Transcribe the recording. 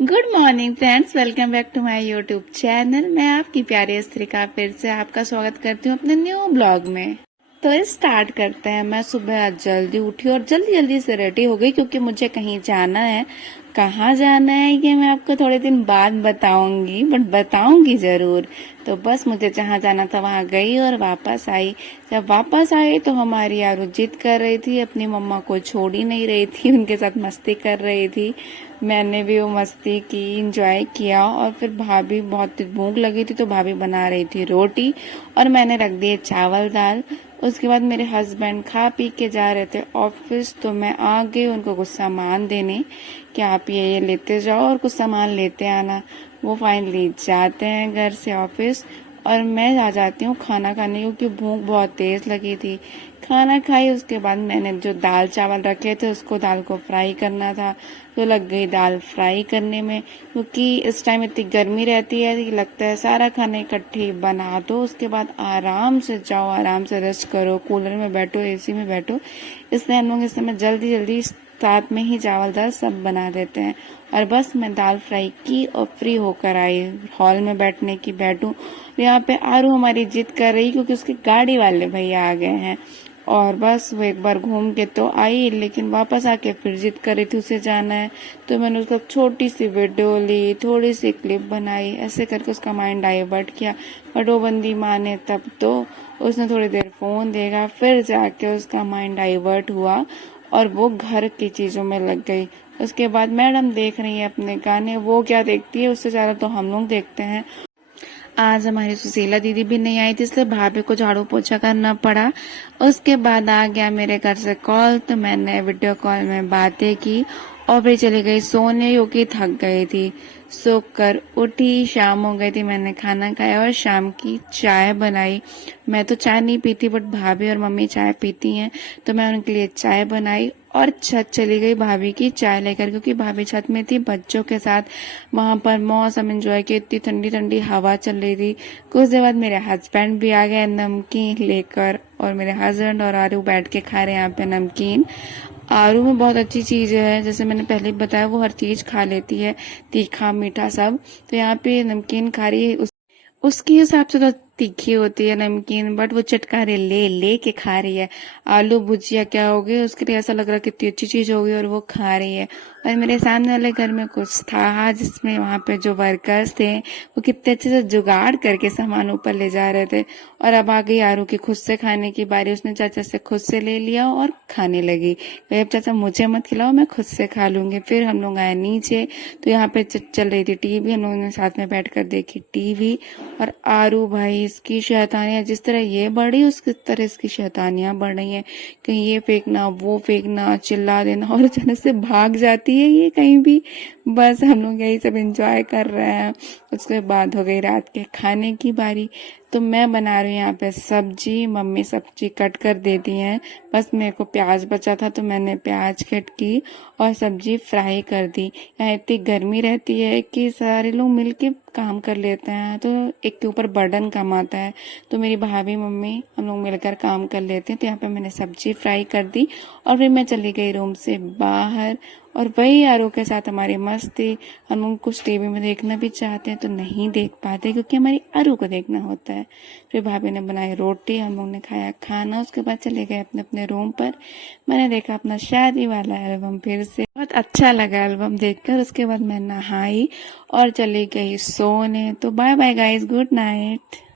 Good morning friends, welcome back to my YouTube channel. मैं आपकी प्यारी अस्त्रिका फिर से आपका स्वागत करती हूँ अपने न्यू ब्लॉग में। तो स्टार्ट करते हैं। मैं सुबह आज जल्दी उठी और जल्दी जल्दी से रेडी हो गई क्योंकि मुझे कहीं जाना है। कहाँ जाना है ये मैं आपको थोड़े दिन बाद बताऊंगी, बट बताऊंगी जरूर। तो बस मुझे जहाँ जाना था वहाँ गई और वापस आई। जब वापस आई तो हमारी आरू जिद कर रही थी, अपनी मम्मा को छोड़ ही नहीं रही थी, उनके साथ मस्ती कर रही थी। मैंने भी वो मस्ती की, इंजॉय किया। और फिर भाभी, बहुत भूख लगी थी तो भाभी बना रही थी रोटी और मैंने रख दिए चावल दाल। उसके बाद मेरे हस्बैंड खा पी के जा रहे थे ऑफिस, तो मैं आ गई उनको कुछ सामान देने कि आप ये लेते जाओ और कुछ सामान लेते आना। वो फाइनली जाते हैं घर से ऑफिस और मैं आ जाती हूँ खाना खाने क्योंकि भूख बहुत तेज लगी थी। खाना खाई, उसके बाद मैंने जो दाल चावल रखे थे उसको, दाल को फ्राई करना था तो लग गई दाल फ्राई करने में। क्योंकि इस टाइम इतनी गर्मी रहती है कि लगता है सारा खाना इकट्ठे बना दो, उसके बाद आराम से जाओ, आराम से रेस्ट करो, कूलर में बैठो, एसी में बैठो। इसलिए हम लोग इस समय जल्दी जल्दी साथ में ही चावल दाल सब बना देते हैं। और बस मैं दाल फ्राई की और फ्री होकर आई हॉल में बैठने की, बैठूं। यहाँ पे आरू हमारी जिद कर रही क्योंकि उसके गाड़ी वाले भैया आ गए हैं। और बस वो एक बार घूम के तो आई, लेकिन वापस आके फिर जिद कर रही थी उसे जाना है। तो मैंने उसका छोटी सी वीडियो ली, थोड़ी सी क्लिप बनाई, ऐसे करके उसका माइंड डाइवर्ट किया। बट वो बंदी माने तब तो। उसने थोड़ी देर फोन देखा, फिर जाके उसका माइंड डाइवर्ट हुआ और वो घर की चीजों में लग गई। उसके बाद मैडम देख रही है अपने गाने, वो क्या देखती है, उससे ज्यादा तो हम लोग देखते हैं। आज हमारी सुशीला दीदी भी नहीं आई थी इसलिए भाभी को झाड़ू पोछा करना पड़ा। उसके बाद आ गया मेरे घर से कॉल, तो मैंने वीडियो कॉल में बातें की और फिर चली गई सोने क्योंकि थक गई थी। सोकर उठी, शाम हो गई थी, मैंने खाना खाया और शाम की चाय बनाई। मैं तो चाय नहीं पीती बट भाभी और मम्मी चाय पीती हैं, तो मैं उनके लिए चाय बनाई और छत चली गई भाभी की चाय लेकर, क्योंकि भाभी छत में थी बच्चों के साथ। वहां पर मौसम एंजॉय किया, इतनी ठंडी ठंडी हवा चल रही थी। कुछ देर बाद मेरे हस्बैंड भी आ गए नमकीन लेकर, और मेरे हस्बैंड और आरू बैठ के खा रहे हैं यहाँ पे नमकीन। आरू में बहुत अच्छी चीज है, जैसे मैंने पहले ही बताया, वो हर चीज खा लेती है, तीखा मीठा सब। तो यहाँ पे नमकीन खा रही है, उसके हिसाब से तो तीखी होती है नमकीन, बट वो चटकारे ले ले के खा रही है। आलू भुजिया क्या हो गई, उसके लिए ऐसा लग रहा है कितनी अच्छी चीज होगी और वो खा रही है। और मेरे सामने वाले घर में कुछ था जिसमें वहां पे जो वर्कर्स थे वो कितने अच्छे से जुगाड़ करके सामान ऊपर ले जा रहे थे। और अब आ गई आरू की खुद से खाने की बारी, उसने चाचा से खुद से ले लिया और खाने लगी। अब चाचा मुझे मत खिलाओ, मैं खुद से खा लूंगी। फिर हम लोग आए नीचे, तो यहाँ पे चल रही थी टीवी, हम लोगों ने साथ में बैठकर देखी टीवी। और आरू भाई, इसकी शैतानियां जिस तरह ये बढ़ी उसकी तरह इसकी शैतानियां बढ़ रही हैं। कहीं ये फेंकना, वो फेंकना, चिल्ला देना, और अचानक से भाग जाती है ये कहीं भी। बस हम लोग यही सब एंजॉय कर रहे हैं। उसके बाद हो गई रात के खाने की बारी। तो मैं बना रही हूँ यहाँ पे सब्जी, मम्मी सब्जी कट कर देती हैं। बस मेरे को प्याज बचा था तो मैंने प्याज कट की और सब्जी फ्राई कर दी। यहाँ इतनी गर्मी रहती है कि सारे लोग मिलके काम कर लेते हैं, तो एक के ऊपर बर्डन कम आता है। तो मेरी भाभी, मम्मी, हम लोग मिलकर काम कर लेते हैं। तो यहाँ पे मैंने सब्जी फ्राई कर दी और फिर मैं चली गई रूम से बाहर। और वही आरू के साथ हमारी मस्ती। हम लोग कुछ टीवी में देखना भी चाहते हैं तो नहीं देख पाते क्योंकि हमारी आरू को देखना होता है। फिर भाभी ने बनाई रोटी, हम लोग ने खाया खाना, उसके बाद चले गए अपने अपने रूम पर। मैंने देखा अपना शादी वाला एल्बम, फिर से बहुत अच्छा लगा एल्बम देखकर। उसके बाद मैं नहाई और चली गई सोने। तो bye bye guys, good night.